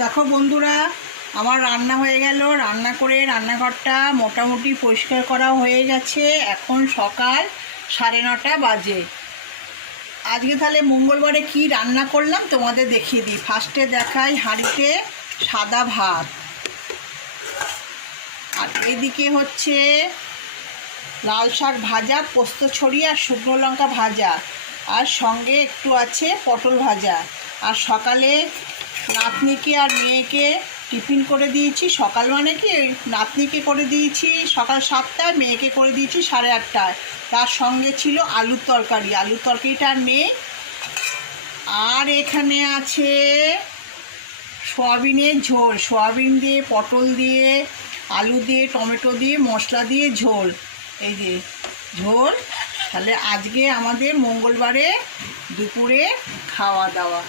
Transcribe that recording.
দেখো বন্ধুরা, আমার রান্না হয়ে গেল। রান্না করে রান্নাঘরটা মোটামুটি পরিষ্কার করা হয়ে গেছে। এখন সকাল 9:30 বাজে। আজকে তাহলে মঙ্গলবারে কি রান্না করলাম তোমাদের দেখিয়ে দিই। ফার্স্টে দেখাই হাঁড়িতে সাদা ভাত, আর এদিকে হচ্ছে লাল শাক ভাজা, পোস্ত ছড়িয়ে আর শুকনো লঙ্কা ভাজা, আর সঙ্গে একটু আছে পটল ভাজা। আর সকালে নাতনিকে আর মেয়েকে টিফিন করে দিয়েছি। সকাল মানে কি, নাতনিকে করে দিয়েছি সকাল 7টায়, মেয়েকে করে দিয়েছি 8:30টায়। তার সঙ্গে ছিল আলুর তরকারি। আলুর তরকারিটা আর নেই। আর এখানে আছে সয়াবিনের ঝোল, সয়াবিন দিয়ে, পটল দিয়ে, আলু দিয়ে, টমেটো দিয়ে, মশলা দিয়ে ঝোল। এই যে ঝোল। তাহলে আজকে আমাদের মঙ্গলবারে দুপুরে খাওয়া দাওয়া।